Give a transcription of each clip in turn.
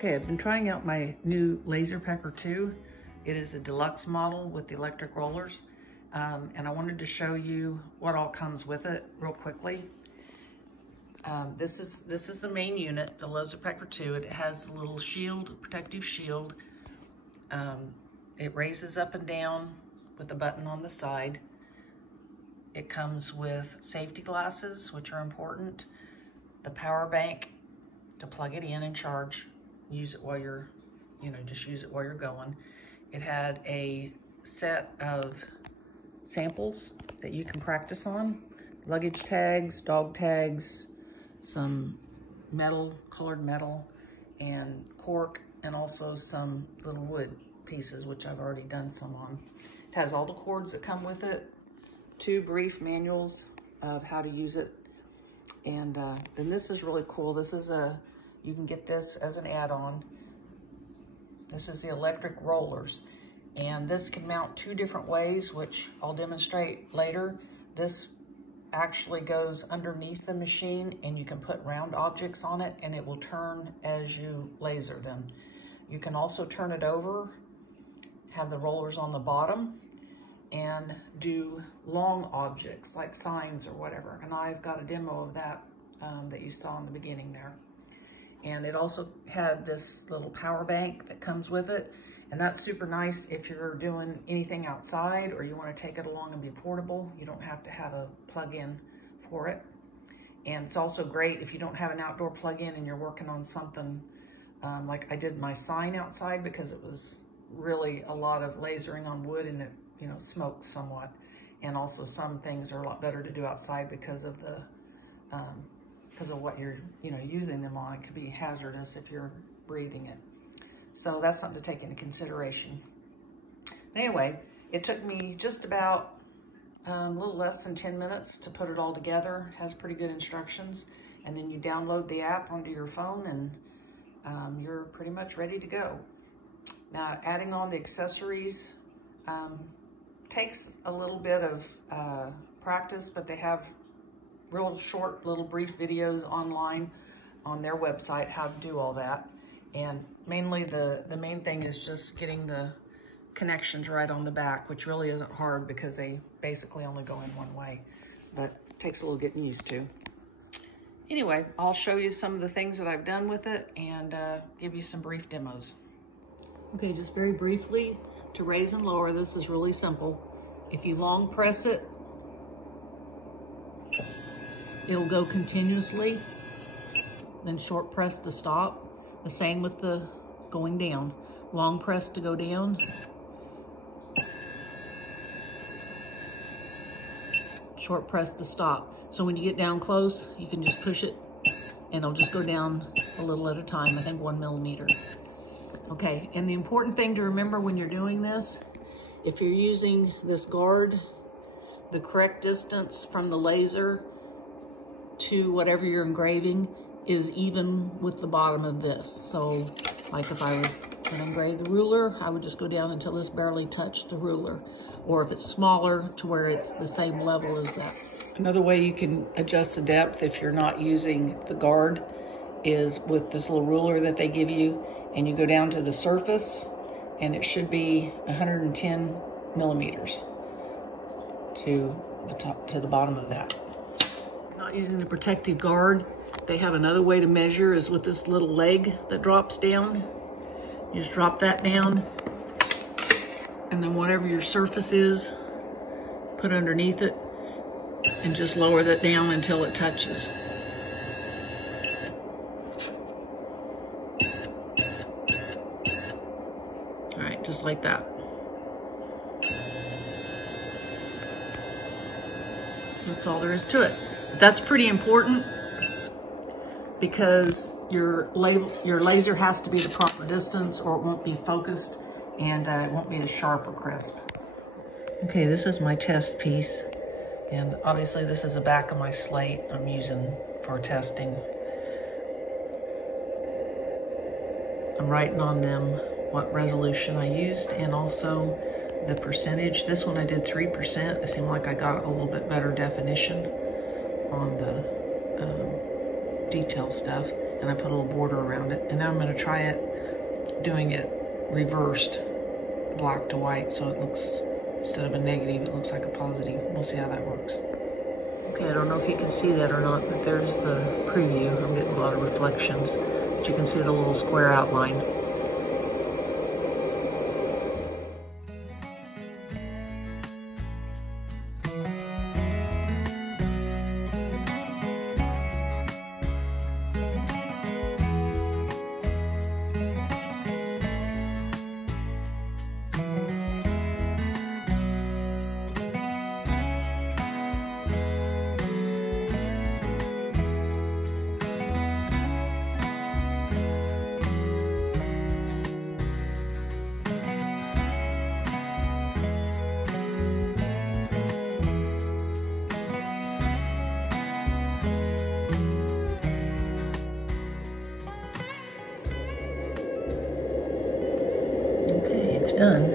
Okay, I've been trying out my new Laserpecker 2. It is a deluxe model with the electric rollers. And I wanted to show you what all comes with it real quickly. This is the main unit, the Laserpecker 2. It has a little shield, protective shield. It raises up and down with a button on the side. It comes with safety glasses, which are important. The power bank to plug it in and charge. Use it while you're, just use it while you're going. It had a set of samples that you can practice on. Luggage tags, dog tags, some metal, colored metal, and cork, and also some little wood pieces, which I've already done some on. It has all the cords that come with it, 2 brief manuals of how to use it. And then this is really cool. This is you can get this as an add-on. This is the electric rollers. And this can mount 2 different ways, which I'll demonstrate later. This actually goes underneath the machine and you can put round objects on it and it will turn as you laser them. You can also turn it over, have the rollers on the bottom, and do long objects like signs or whatever. And I've got a demo of that that you saw in the beginning there. And it also had this little power bank that comes with it. And that's super nice if you're doing anything outside or you want to take it along and be portable. You don't have to have a plug-in for it. And it's also great if you don't have an outdoor plug-in and you're working on something like I did my sign outside, because it was really a lot of lasering on wood and it, smoked somewhat. And also some things are a lot better to do outside because of the what you're using them on. It could be hazardous if you're breathing it. So that's something to take into consideration. Anyway, it took me just about a little less than 10 minutes to put it all together. It has pretty good instructions. And then you download the app onto your phone and you're pretty much ready to go. Now, adding on the accessories takes a little bit of practice, but they have real short little brief videos online on their website how to do all that. And mainly the main thing is just getting the connections right on the back, which really isn't hard because they basically only go in one way, but it takes a little getting used to. Anyway, I'll show you some of the things that I've done with it and give you some brief demos. Okay, just very briefly, to raise and lower, this is really simple. If you long press it, it'll go continuously, then short press to stop. The same with the going down. Long press to go down. Short press to stop. So when you get down close, you can just push it and it'll just go down a little at a time, I think 1 millimeter. Okay, and the important thing to remember when you're doing this, if you're using this guard, the correct distance from the laser to whatever you're engraving is even with the bottom of this. So like if I would engrave the ruler, I would just go down until this barely touched the ruler. Or if it's smaller, to where it's the same level as that. Another way you can adjust the depth if you're not using the guard is with this little ruler that they give you, and you go down to the surface and it should be 110 millimeters to the top, to the bottom of that. Not using the protective guard, they have another way to measure is with this little leg that drops down. You just drop that down, and then whatever your surface is, put underneath it and just lower that down until it touches. All right, just like that. That's all there is to it. That's pretty important because your laser has to be the proper distance or it won't be focused and it won't be as sharp or crisp. Okay, this is my test piece. And obviously this is the back of my slate I'm using for testing. I'm writing on them what resolution I used and also the percentage. This one I did 3%. It seemed like I got a little bit better definition on the detail stuff, and I put a little border around it. And now I'm going to try it doing it reversed, black to white, so it looks, instead of a negative, it looks like a positive. We'll see how that works. Okay, I don't know if you can see that or not, but there's the preview. I'm getting a lot of reflections, but you can see the little square outline. Done.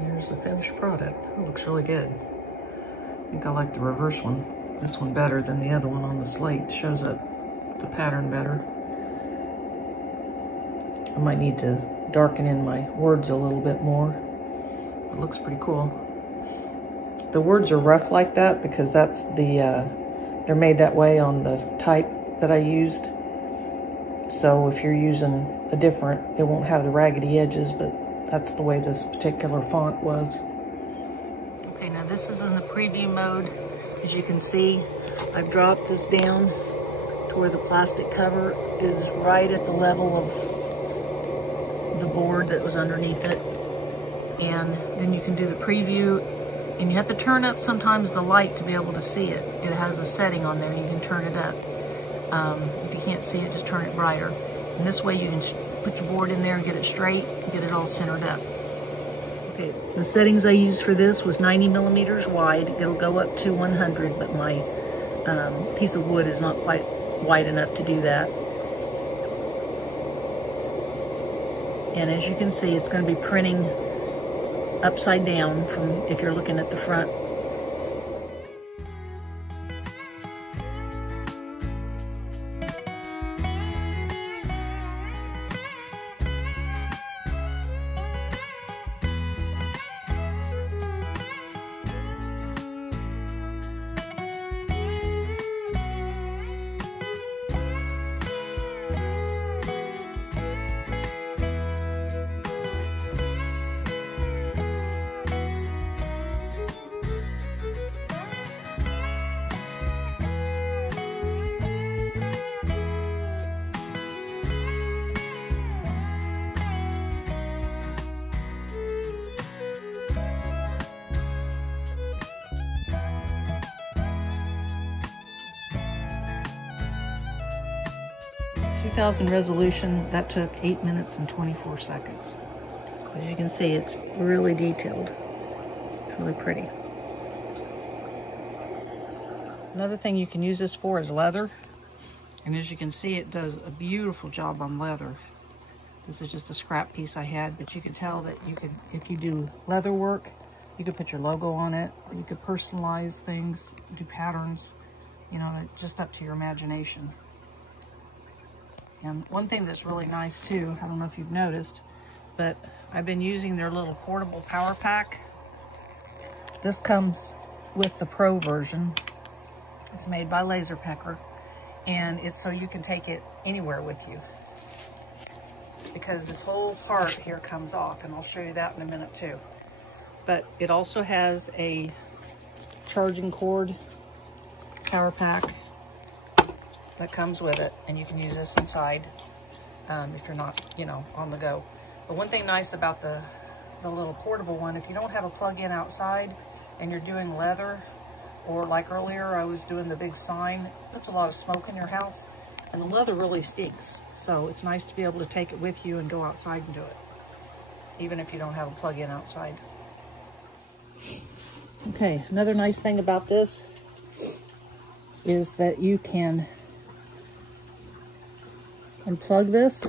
Here's the finished product. It looks really good. I think I like the reverse one. This one better than the other one on the slate. Shows up the pattern better. I might need to darken in my words a little bit more. It looks pretty cool. The words are rough like that because that's the, they're made that way on the type that I used. So if you're using a different, it won't have the raggedy edges, but that's the way this particular font was. Okay, now this is in the preview mode. As you can see, I've dropped this down to where the plastic cover is right at the level of the board that was underneath it. And then you can do the preview, and you have to turn up sometimes the light to be able to see it. It has a setting on there, you can turn it up. If you can't see it, just turn it brighter. And this way you can put your board in there and get it straight, and get it all centered up. Okay, the settings I used for this was 90 millimeters wide. It'll go up to 100, but my piece of wood is not quite wide enough to do that. And as you can see, it's going to be printing upside down from if you're looking at the front. Resolution, that took 8 minutes and 24 seconds. As you can see, it's really detailed. It's really pretty. Another thing you can use this for is leather. And as you can see, it does a beautiful job on leather. This is just a scrap piece I had, but you can tell that you could, if you do leather work, you could put your logo on it, or you could personalize things, do patterns, you know, just up to your imagination. And one thing that's really nice too, I don't know if you've noticed, but I've been using their little portable power pack. This comes with the Pro version. It's made by Laserpecker, and it's so you can take it anywhere with you. Because this whole part here comes off, and I'll show you that in a minute too. But it also has a charging cord power pack that comes with it, and you can use this inside if you're not, you know, on the go. But one thing nice about the little portable one, if you don't have a plug-in outside and you're doing leather, or like earlier I was doing the big sign, it puts a lot of smoke in your house, and the leather really stinks. So it's nice to be able to take it with you and go outside and do it, even if you don't have a plug-in outside. Okay, another nice thing about this is that you can unplug this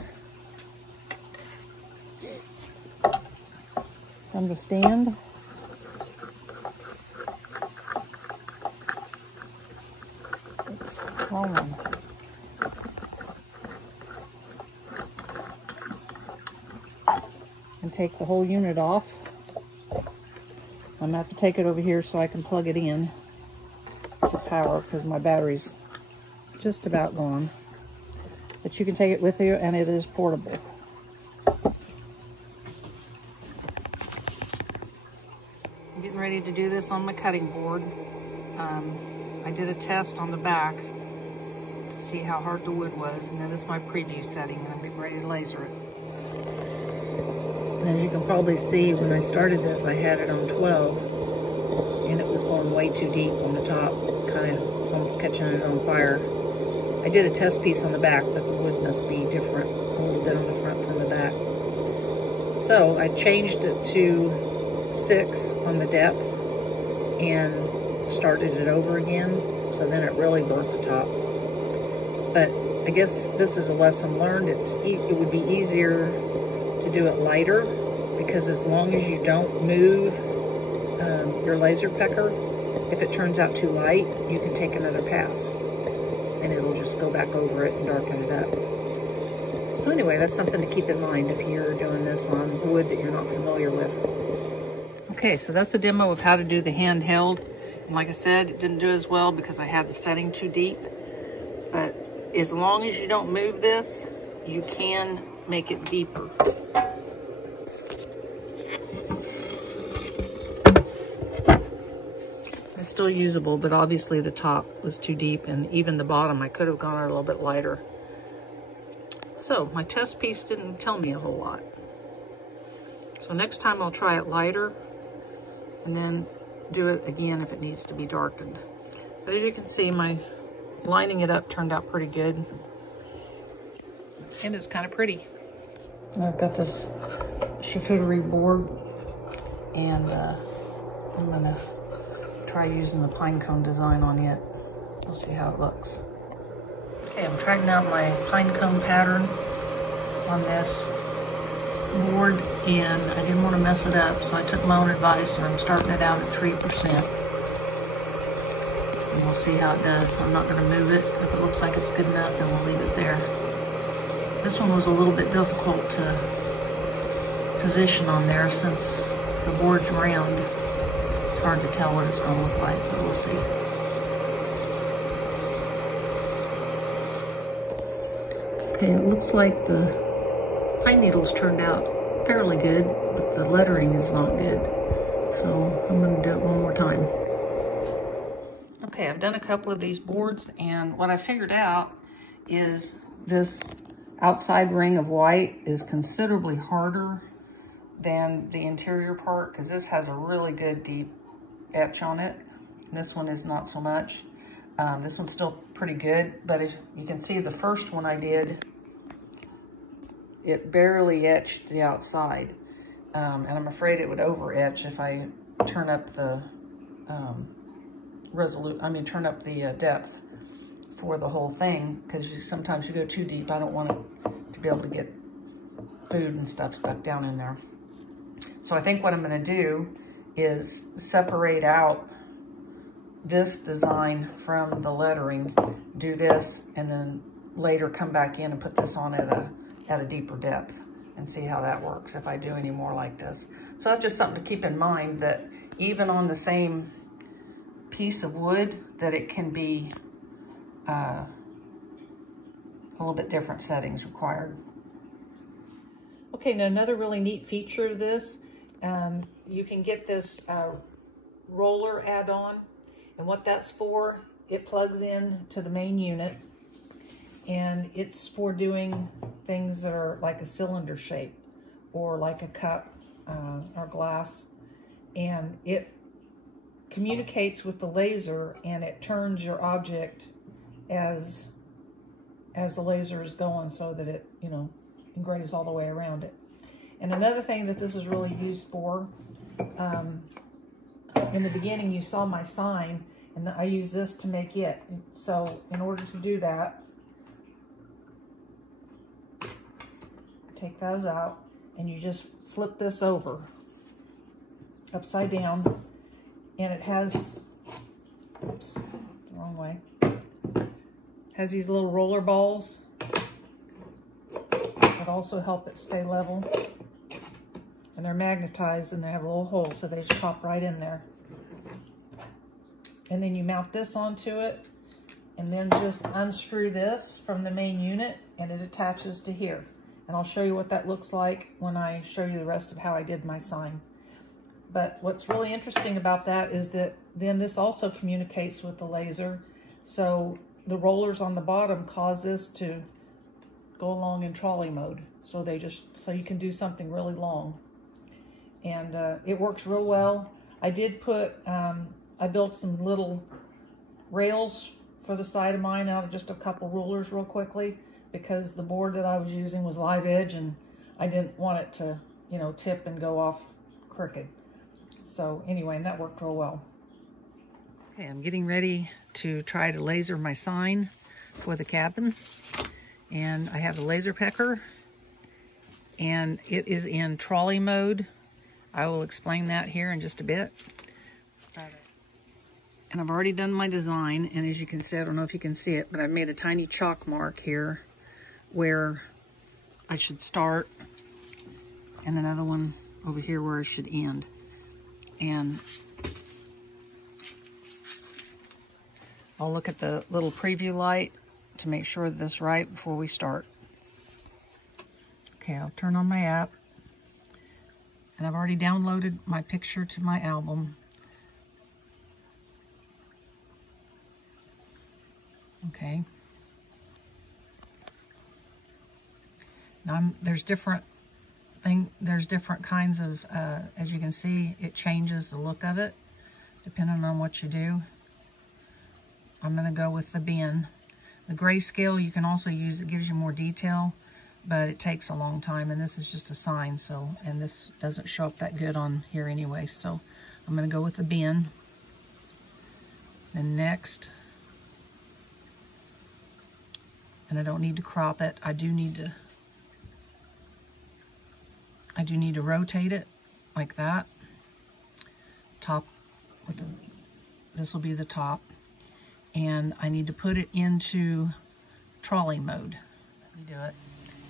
from the stand. Oops, wrong one. take the whole unit off. I'm gonna have to take it over here so I can plug it in to power because my battery's just about gone. But you can take it with you and it is portable. I'm getting ready to do this on my cutting board. I did a test on the back to see how hard the wood was, and then this is my preview setting, and I'm getting ready to laser it. As you can probably see, when I started this, I had it on 12, and it was going way too deep on the top, kind of almost catching it on fire. I did a test piece on the back, but the wood must be different a little bit on the front from the back. So I changed it to 6 on the depth and started it over again, so then it really burnt the top. But I guess this is a lesson learned. It would be easier to do it lighter, because as long as you don't move your Laserpecker, if it turns out too light, you can take another pass and it'll just go back over it and darken it up. So anyway, that's something to keep in mind if you're doing this on wood that you're not familiar with. Okay, so that's the demo of how to do the handheld. And like I said, it didn't do as well because I had the setting too deep. But as long as you don't move this, you can make it deeper. It's still usable, but obviously the top was too deep, and even the bottom, I could have gone a little bit lighter. So my test piece didn't tell me a whole lot. So next time I'll try it lighter, and then do it again if it needs to be darkened. But as you can see, my lining it up turned out pretty good. And it's kind of pretty. And I've got this charcuterie board, and I'm gonna try using the pine cone design on it. We'll see how it looks. Okay, I'm trying out my pine cone pattern on this board, and I didn't want to mess it up, so I took my own advice, and I'm starting it out at 3%. And we'll see how it does. I'm not going to move it. If it looks like it's good enough, then we'll leave it there. This one was a little bit difficult to position on there since the board's round. It's hard to tell what it's going to look like, but we'll see. Okay, it looks like the pine needles turned out fairly good, but the lettering is not good. So I'm going to do it one more time. Okay, I've done a couple of these boards, and what I figured out is this outside ring of white is considerably harder than the interior part, because this has a really good deep etch on it. This one is not so much. This one's still pretty good, but as you can see, the first one I did, it barely etched the outside, and I'm afraid it would over etch if I turn up the turn up the depth for the whole thing, because sometimes you go too deep. I don't want it to be able to get food and stuff stuck down in there. So I think what I'm going to do is separate out this design from the lettering, do this, and then later come back in and put this on at a deeper depth and see how that works if I do any more like this. So that's just something to keep in mind, that even on the same piece of wood, that it can be a little bit different settings required. Okay, now another really neat feature of this, you can get this roller add-on, and what that's for, it plugs in to the main unit, and it's for doing things that are like a cylinder shape or like a cup or glass, and it communicates with the laser, and it turns your object as the laser is going, so that it, you know, engraves all the way around it. And another thing that this is really used for, in the beginning you saw my sign, and I use this to make it. So in order to do that, take those out, and you just flip this over upside down, and it has, oops, the wrong way, has these little roller balls that also help it stay level and they're magnetized, and they have a little hole, so they just pop right in there. And then you mount this onto it, and then just unscrew this from the main unit, and it attaches to here. And I'll show you what that looks like when I show you the rest of how I did my sign. But what's really interesting about that is that then this also communicates with the laser. So the rollers on the bottom cause this to go along in trolley mode. So you can do something really long. And it works real well. I did put, I built some little rails for the side of mine out of just a couple rulers real quickly, because the board that I was using was live edge and I didn't want it to, you know, tip and go off crooked. So anyway, and that worked real well. Okay, I'm getting ready to try to laser my sign for the cabin. And I have the Laserpecker, and it is in trolley mode. I will explain that here in just a bit. And I've already done my design, and as you can see, I don't know if you can see it, but I've made a tiny chalk mark here where I should start, and another one over here where I should end. And I'll look at the little preview light to make sure that this is right before we start. Okay, I'll turn on my app, and I've already downloaded my picture to my album. Okay. Now there's different kinds of, as you can see, it changes the look of it depending on what you do. I'm going to go with the bin. The grayscale you can also use, it gives you more detail, but it takes a long time, and this is just a sign, so, and this doesn't show up that good on here anyway, so I'm going to go with the bin. Then next, and I don't need to crop it. I do need to rotate it like that. Top, this will be the top. And I need to put it into trolley mode. Let me do it.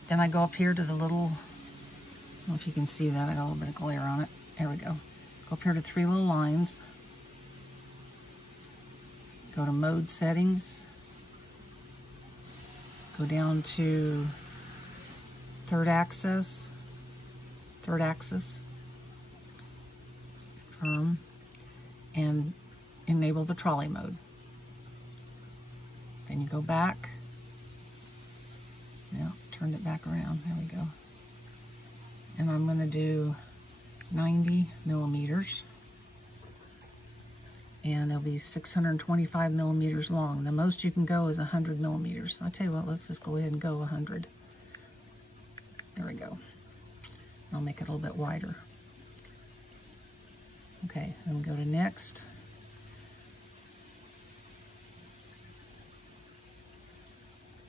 Then I go up here to the little, I don't know if you can see that, I got a little bit of glare on it. There we go. Go up here to 3 little lines. Go to mode settings. Go down to third axis, and enable the trolley mode. Then you go back. Now, turn it back around. There we go. And I'm going to do 90 millimeters. And it'll be 625 millimeters long. The most you can go is 100 millimeters. I'll tell you what, let's just go ahead and go 100. There we go. I'll make it a little bit wider. Okay, then we go to next.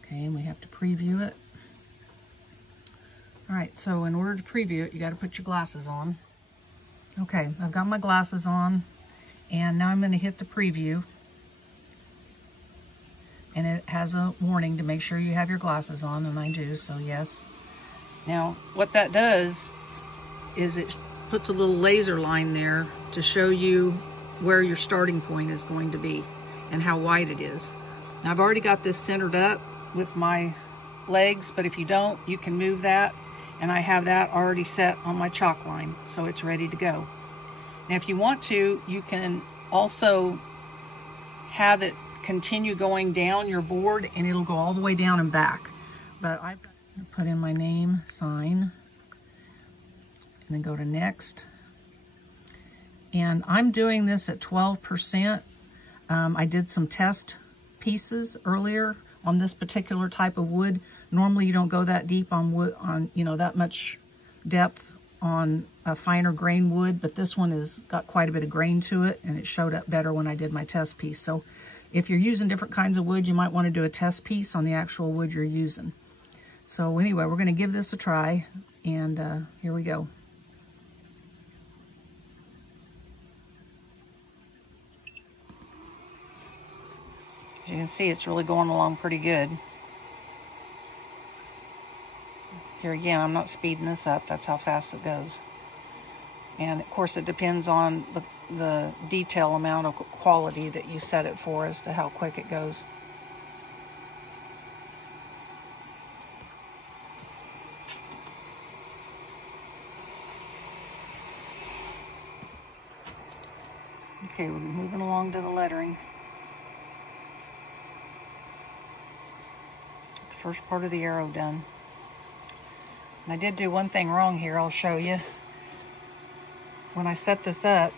Okay, and we have to preview it. All right, so in order to preview it, you got to put your glasses on. Okay, I've got my glasses on, and now I'm going to hit the preview. And it has a warning to make sure you have your glasses on, and I do, so yes. Now, what that does is it puts a little laser line there to show you where your starting point is going to be and how wide it is. Now, I've already got this centered up with my legs, but if you don't, you can move that, and I have that already set on my chalk line, so it's ready to go. Now, if you want to, you can also have it continue going down your board, and it'll go all the way down and back. But I've got to put in my name, sign, and then go to next. And I'm doing this at 12%. I did some test pieces earlier on this particular type of wood. Normally you don't go that deep on wood, that much depth on a finer grain wood, but this one has got quite a bit of grain to it, and it showed up better when I did my test piece. So if you're using different kinds of wood, you might want to do a test piece on the actual wood you're using. So anyway, we're going to give this a try, and here we go. As you can see, it's really going along pretty good. Here again, I'm not speeding this up. That's how fast it goes. And of course it depends on the detail amount of quality that you set it for as to how quick it goes. Okay, we're moving along to the lettering. The first part of the arrow done. And I did do one thing wrong here, I'll show you. When I set this up,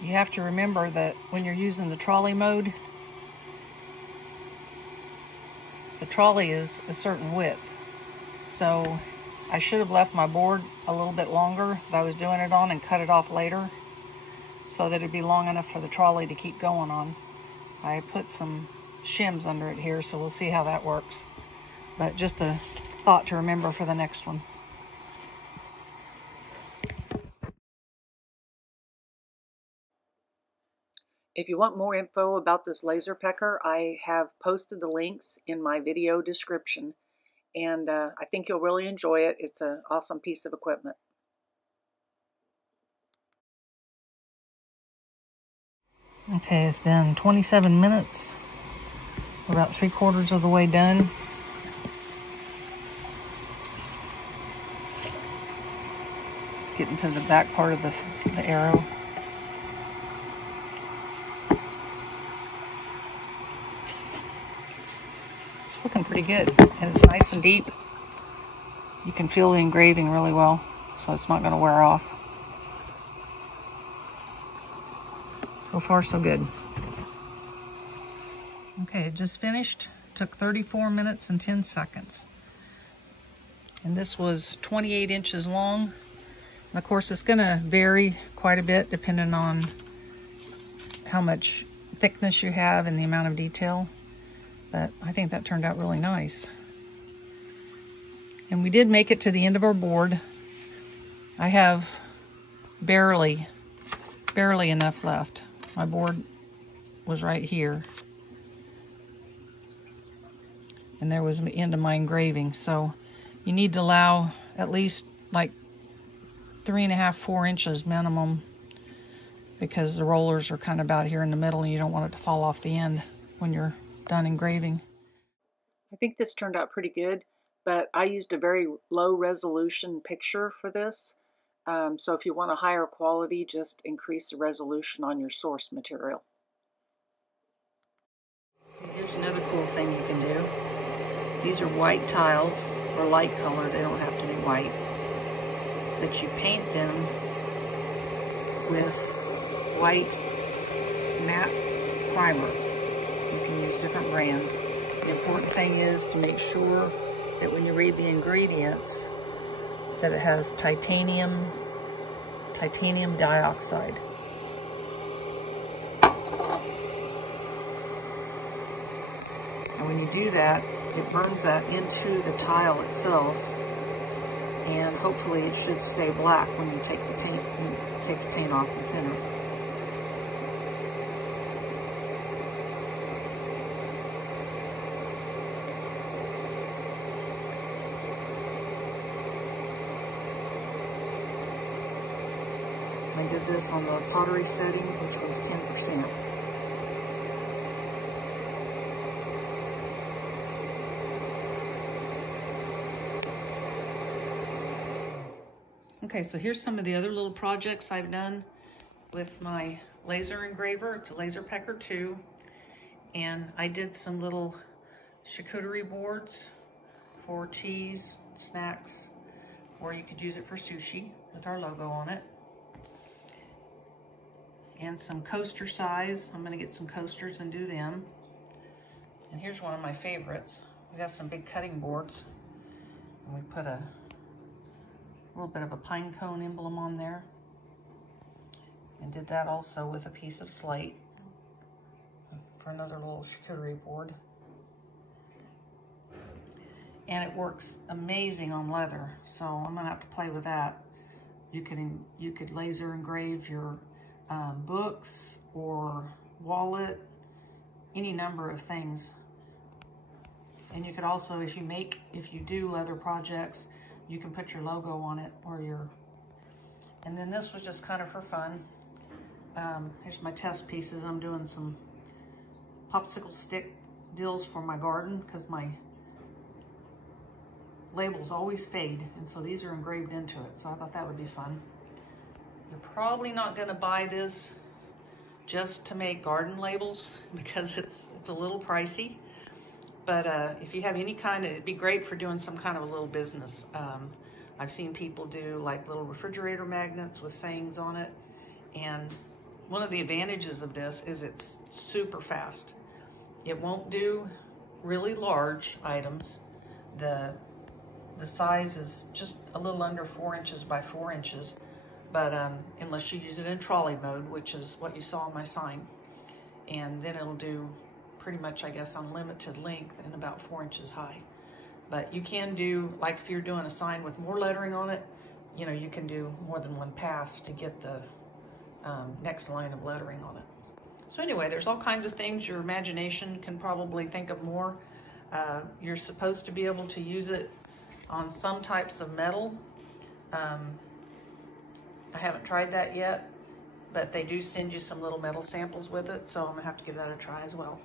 you have to remember that when you're using the trolley mode, the trolley is a certain width. So I should have left my board a little bit longer that I was doing it on and cut it off later, so that it'd be long enough for the trolley to keep going on. I put some shims under it here, so we'll see how that works. But just a thought to remember for the next one. If you want more info about this Laserpecker, I have posted the links in my video description, and I think you'll really enjoy it. It's an awesome piece of equipment. Okay, it's been 27 minutes. We're about 3/4 of the way done. Let's get into the back part of the arrow. It's looking pretty good, and it's nice and deep. You can feel the engraving really well, so it's not going to wear off. So far, so good. Okay, it just finished. Took 34 minutes and 10 seconds. And this was 28 inches long. And of course, it's going to vary quite a bit depending on how much thickness you have and the amount of detail. But I think that turned out really nice. And we did make it to the end of our board. I have barely enough left. My board was right here. And there was the end of my engraving. So you need to allow at least like 3.5, 4 inches minimum, because the rollers are kind of about here in the middle and you don't want it to fall off the end when you're done engraving. I think this turned out pretty good, but I used a very low resolution picture for this. So if you want a higher quality, just increase the resolution on your source material. Here's another cool thing you can do. These are white tiles, or light color, they don't have to be white. But you paint them with white matte primer. You can use different brands. The important thing is to make sure that when you read the ingredients, that it has titanium dioxide. And when you do that, it burns that into the tile itself, and hopefully it should stay black when you take the paint off the thinner. I did this on the pottery setting, which was 10%. Okay, so here's some of the other little projects I've done with my laser engraver. It's a Laserpecker 2, and I did some little charcuterie boards for cheese, snacks, or you could use it for sushi with our logo on it. And some coaster size. I'm gonna get some coasters and do them. And here's one of my favorites. We got some big cutting boards, and we put a little bit of a pine cone emblem on there. And did that also with a piece of slate for another little charcuterie board. And it works amazing on leather, so I'm gonna have to play with that. You could laser engrave your books or wallet, any number of things. And you could also, if you do leather projects, you can put your logo on it, or And then this was just kind of for fun. Here's my test pieces. I'm doing some popsicle stick deals for my garden because my labels always fade, and so these are engraved into it, so I thought that would be fun. You're probably not going to buy this just to make garden labels because it's a little pricey, but if you have any kind of, it'd be great for doing some kind of a little business. I've seen people do like little refrigerator magnets with sayings on it, and one of the advantages of this is it's super fast. It won't do really large items. The size is just a little under 4 inches by 4 inches, but unless you use it in trolley mode, which is what you saw on my sign, and then it'll do pretty much, I guess, unlimited length and about 4 inches high. But you can do, like if you're doing a sign with more lettering on it, you know, you can do more than one pass to get the next line of lettering on it. So anyway, there's all kinds of things. Your imagination can probably think of more. You're supposed to be able to use it on some types of metal. I haven't tried that yet, but they do send you some little metal samples with it, so I'm gonna have to give that a try as well.